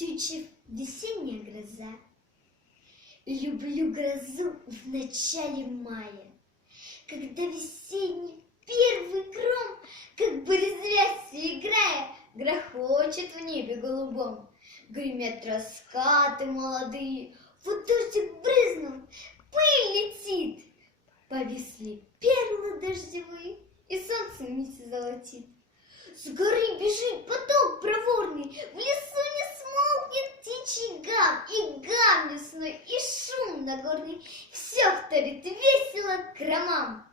тучи весенняя гроза. Люблю грозу в начале мая, когда весенний первый гром, как бы резвясь и играя, грохочет в небе голубом. Гремят раскаты молодые, вот дождик брызнул, пыль летит. Повисли перлы дождевые, и солнце вместе золотит. С горы бежит поток проворный, в лесу не смолкнет птичий гам, и гам лесной, и шум нагорный, все вторит весело громам.